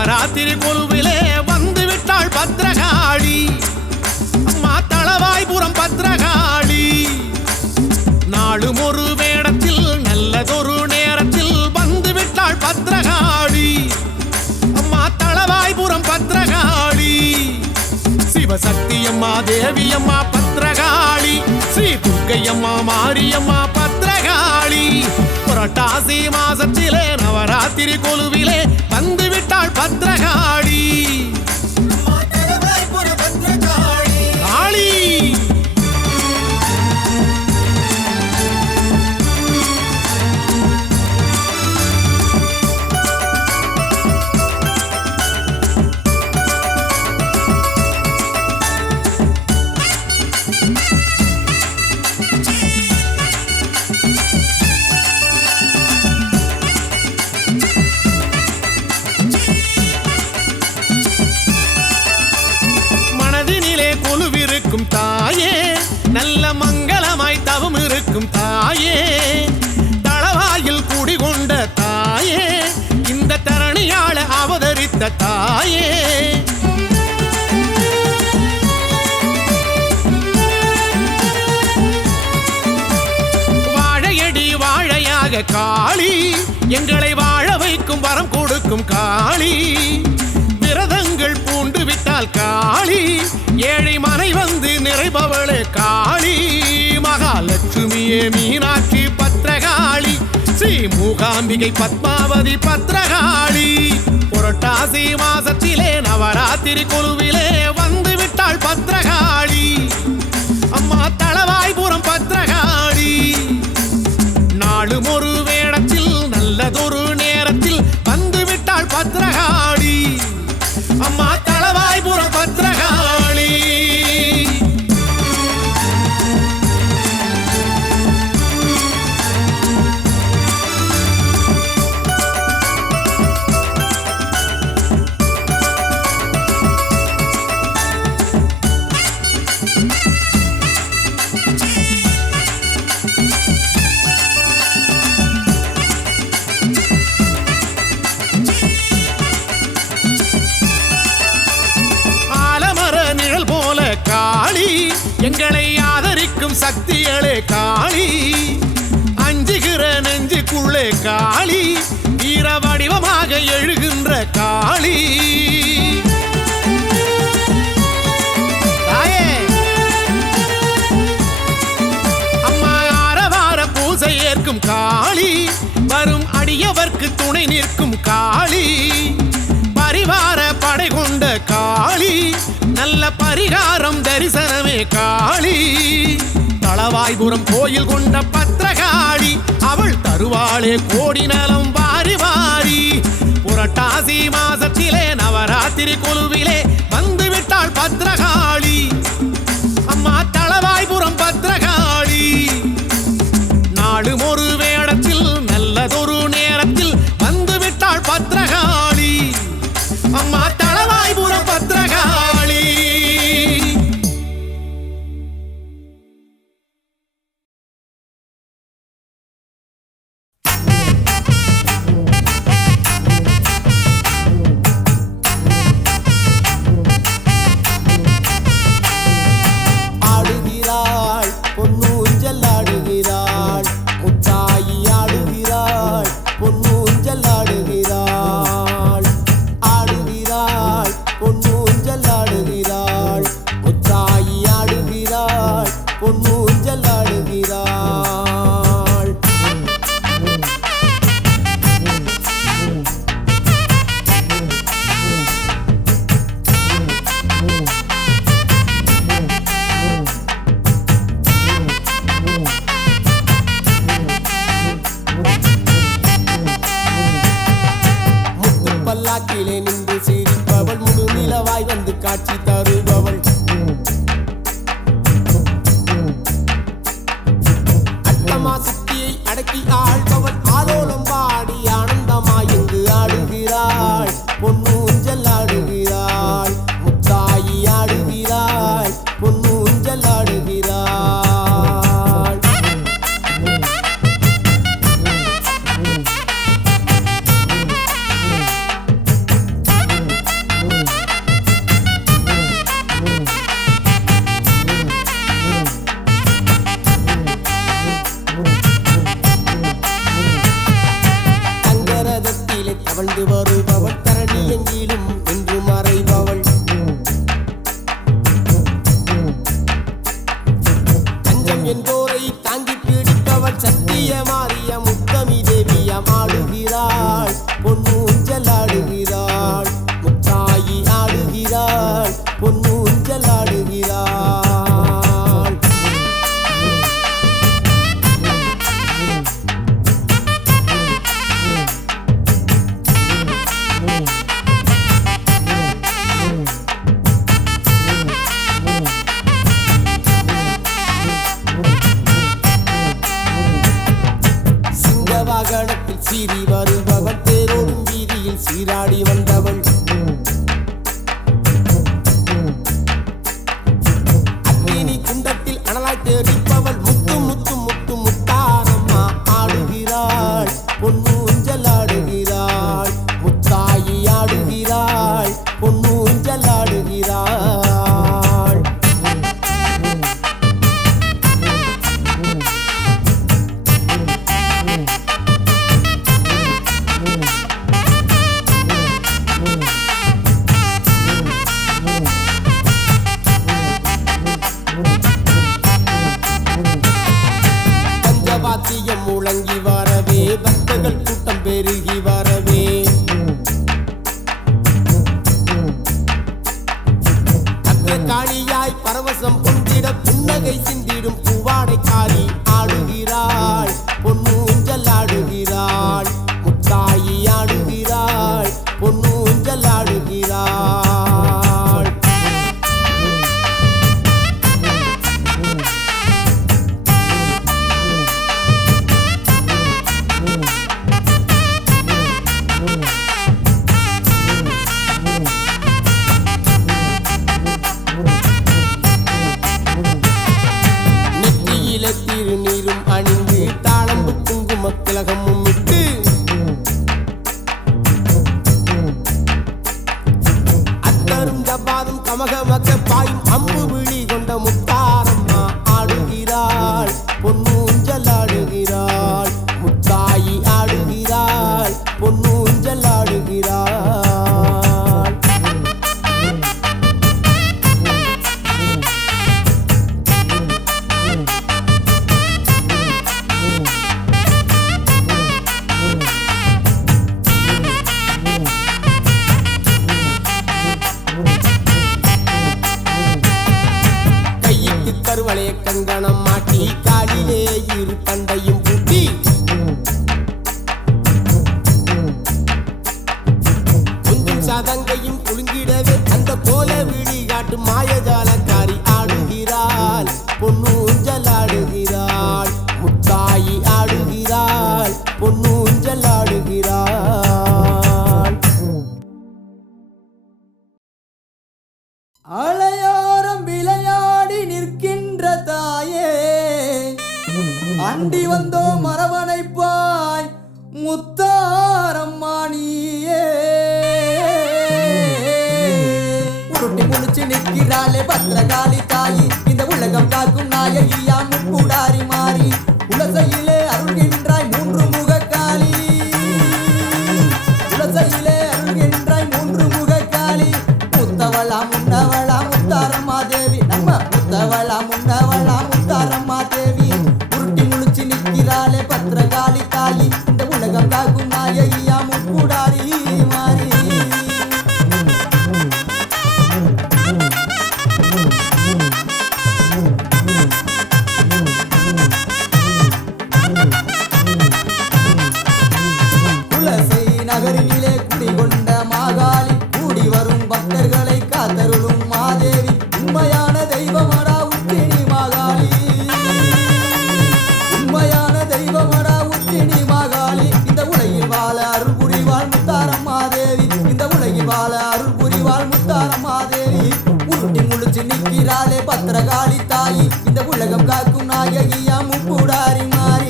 நவராத்திரி கொலுவிலே வந்து விட்டாள் பத்ரகாளி. அம்மா தளவாய்புரம் பத்ரகாளி. நாளும் ஒரு வேடத்தில் நல்லதொரு நேரத்தில் வந்து விட்டாள் பத்ரகாளி. அம்மா தளவாய்புரம் பத்ரகாளி. சிவசக்தியம்மா தேவியம்மா பத்ரகாளி. ஸ்ரீ துர்க்கையம்மா மாரியம்மா பத்ரகாளி. புரட்டாசி மாசத்திலே நவராத்திரி கொலுவிலே வந்து விட்டாள் பத்ரகாளி. காளி தாயே நல்ல மங்களமாய் தவம் இருக்கும் தாயே. தளவாயில் குடிகொண்ட தாயே இந்த தரணியாள அவதரித்த தாயே. வாழையடி வாழையாக காளி எங்களை வாழ வைக்கும் வரம் கொடுக்கும் காளி. விரதங்கள் பூண்டு விட்டால் காளி ஏழை மனை வந்து நிறைபவளே காளி. மகாலட்சுமியே மீனாட்சி பத்ரகாளி. ஸ்ரீ மூகாம்பிகை பத்மாவதி பத்ரகாளி. புரட்டாசி மாசத்திலே நவராத்திரி கொலுவிலே வந்து விட்டாள் பத்ரகாளி. அம்மா தளவாய்புரம் பத்ரகாளி. நாளும் ஒரு வேடத்தில் நல்லதொரு நேரத்தில் வந்து விட்டாள் பத்ரகாளி. அம்மா தளவாய்புரம் பத்ரகாளி. காளி எங்களை ஆதரிக்கும் சக்திகளே காளி. அஞ்சுகிற நெஞ்சுக்குள்ளே காளி வீர வடிவமாக எழுகின்ற காளி. அம்மா ஆரவார பூசை ஏற்கும் காளி. வரும் அடியவர்க்கு துணை நிற்கும் காளி. பரிவார படை கொண்ட காளி. நல்ல பரிகாரம் தரிசனமே காளி. தளவாய்புரம் கோயில் கொண்ட பத்ரகாளி. அவள் தருவாளே கோடி நலம் வாரி வாரி. புரட்டாசி மாசத்திலே நவராத்திரி கொலுவிலே வந்து விட்டாள் பத்ரகாளி. அம்மா தளவாய்புரம் பத்ரகாளி. நாளும் ஒரு வேடத்தில் நல்லதொரு நேரத்தில் வந்து விட்டாள் பத்ரகாளி. அம்மா தளவாய்புரம் பத்ரகாளி. ஆடுகிறாள் பொன்னூஞ்சல் ஆடுகிறாள். முத்தாயி ஆடுகிறாள் பொன்னூஞ்சல் ஆடுகிறாள். ஆடுகிறாள் பொன்னூஞ்சல் ஆடுகிறாள். முத்தாயி ஆடுகிறாள் பொன்னூஞ்சல் ஆடுகிறாள். பல்லாக்கிலே நின்று சிரிப்பவள் முழு நிலவாய் வந்து காட்சி தருபவள். அட்டமா சக்தியை அடக்கி ஆள்பவள். ஆலோலம் பாடி ஆனந்தமாய் இங்கு ஆடுகிறாள் பொன்னூஞ்சல் ஆடுகிறாள். முத்தாயி ஆடுகிறாள் பொன்னூஞ்சல் ஆடுகிறாள். என்றோரை தாங்கி பிடிப்பவள் சத்திய மாறிய முத்தமி தேவியம் ஆடுகிறாள் பொன்னூஞ்சல் ஆடுகிறாள் முத்தாயி ஆடுகிறாள் பொன்னூஞ்சல் ஆடுகிறாள் வாகனத்தில் சீறி வருபவள் தேரோடும் வீதியில் சீராடி வந்தவள் அக்னி குண்டத்தில் அனலாய் தெரிப்பவள் முத்து முத்து முத்து முத்தாரம்மா ஆடுகிறாள் பொன்னூஞ்சல் ஆடுகிறாள் முத்தாயி ஆடுகிறாள் பொன்னூஞ்சல் ஆடுகிறாள் பஞ்சவாத்தியம் முழங்கி வரவே பக்தர்கள் கூட்டம் பெருகி வரவே காளியாய் பரவசம் கொண்டிட புன்னகை சிந்திடும் பூவாடை காளி ஆடுகிறாள் பொன்னூஞ்சல் ஆடுகிறாள் முத்தாயி ஆடுகிறாள் பொன்னூஞ்சல் ஆடுகிறாள் திருநீரும் அணிந்து தாளம்பு குங்கும திலகமும் விட்டு அத்தரும் ஜபாதும் கமகமக்க பாயும் அம்பு விழி கொண்ட முத்தாரம்மா ஆடுகிறாள் பொன்னூஞ்சல் ஆடுகிறாள் முத்தாயி ஆடுகிறாள் பொன்னூஞ்சல் ஆடுகிறாள் கருவளைய கங்கணம் மாட்டி காலிலே இரு தண்டையும் பூட்டி கொஞ்சம் சதங்கையும் குலுங்கிடவே அந்த கோல விழி காட்டு மாயஜாலக்காரி ஆடுகிறாள் பொன்னூஞ்சல் ஆடுகிறாள் முத்தாயி ஆடுகிறாள் பொன்னூஞ்சல் ஆடுகிறாள் அலையோரம் விளையாடி நிற்கின்ற தாயே அண்டி வந்தோ மரவணைப்பாய் முத்தாரம்மானியே உருட்டி முடிச்சு நிற்கிறாளே பத்திரகாளி தாயி இந்த உலகம் காக்கும் நாயகியா முக்கூடாரி மாறி உலசையிலே அருள்கின்றாய் மூன்று முகக்காளி உலசையிலே அருள்கின்றாய் மூன்று முகக்காளி முத்தவளா முன்னவளா முத்தாரம்மா தேவி நம்ம முத்தவளா முன்னவளா முத்தாரம்மா தேவி உருட்டி முழிச்சு நிற்கிறாளே பத்திரகாளி தாயி இந்த உலகம் காக்கும் நாயகியா முக்கூடாரி மாறி குலசை நகரினிலே குடிகொண்ட மாகாளி கூடி வரும் பக்தர்களை காத்தருளும் மாதேவி உண்மையான தெய்வமடா உத்தினி மாகாளி உண்மையான தெய்வமடா உத்தினி மாகாளி இந்த உலகில் வாழ அருள் புரிவாள் முத்தாரம்மா தேவி இந்த உலகில் வாழ அருள் புரிவாள் முத்தாரம்மா தேவி உருட்டி முழிச்சு நிற்கிறாளே பத்திரகாளி தாயி இந்த உலகம் காக்கும் நாயகியா முக்கூடாரி மாறி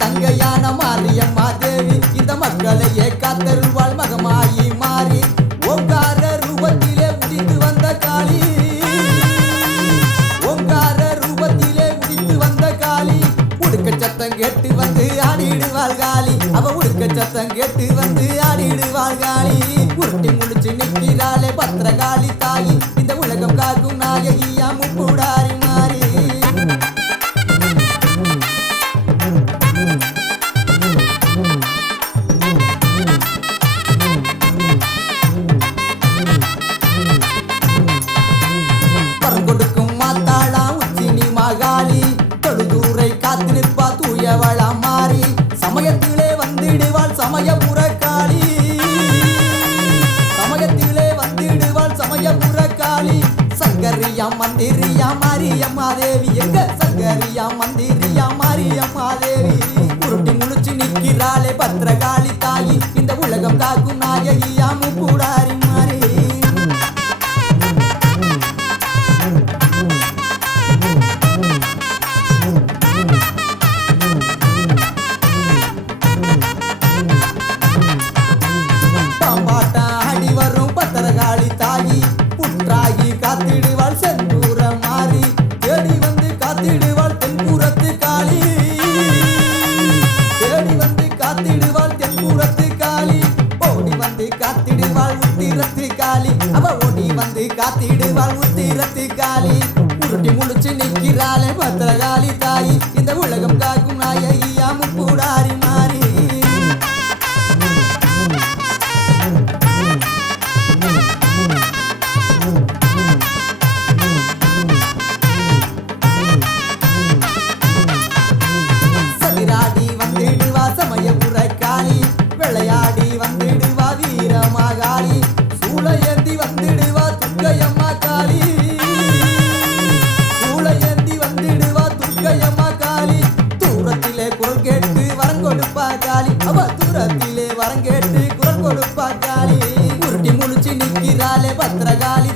தங்கையான மாரியம்மா தேவி இந்த மக்களையே காத்தருள்வாள் மகமாயி மாறி ஓங்கார ரூபத்திலே உதித்து வந்த காளி ஓங்கார ரூபத்திலே உதித்து வந்த காளி உடுக்க சத்தம் சத்தம் கேட்டு வந்து ஆடிடுவாள் காளி அவ உடுக்க சத்தம் கேட்டு வந்து ஆடிடுவாள் காளி உருட்டி முடிச்சு நிற்கிறாளே பத்திரகாளி தாயி இந்த உலகம் காக்கும் நாயகியா முப்புடாரி மாறி கொடுக்கும் மாத்தாளா உச்சினி மகாளி தொழுதூரை காத்து நிற்பா தூயவளா மாறி சமயத்திலே வந்திடுவாள் சமயபுர காளி சமயத்திலே வந்திடுவாள் சமயபுர காளி சங்கரியா மந்திரியா மாரியம்மா தேவி எங்க சங்கரியா மந்திரியா மாரியம்மா தேவி உருட்டி முழிச்சு நிற்கிறாளே பத்திரகாளி தாயி இந்த உலகம் காக்கும் நாயகியா முப்புடாரி மாறி பத்திரகாளி தாயி புற்றாகி காத்திடுவாள் செந்தூர மாறி தேடி வந்து காத்திடுவாள் தென்புறத்து காளி தேடி வந்து காத்திடுவாள் தென்புறத்து காளி ஓடி வந்து காத்திடுவாள் உத்திரத்து காளி அவ ஓடி வந்து காத்திடுவாள் உத்திரத்து காளி உருட்டி முழிச்சு நிற்கிறாளே பத்திரகாளி தாயி இந்த உலகம் காக்கும் நாயகியா முப்புடாரி மாறி சதிராடி வந்திடுவா சமயபுர காளி விளையாடி வந்திடுவா வீரமாகாளி சூளையேந்தி வந்திடுவா துர்க்கையம்மா காளி சூளையேந்தி வந்திடுவா துர்க்கையம்மா காளி தூரத்திலே குரல் கேட்டு வரம் கொடுப்பா காளி அவ தூரத்திலே வரம் கேட்டு குரல் கொடுப்பா காளி உருட்டி முழிச்சு நிற்கிறாளே பத்திரகாளி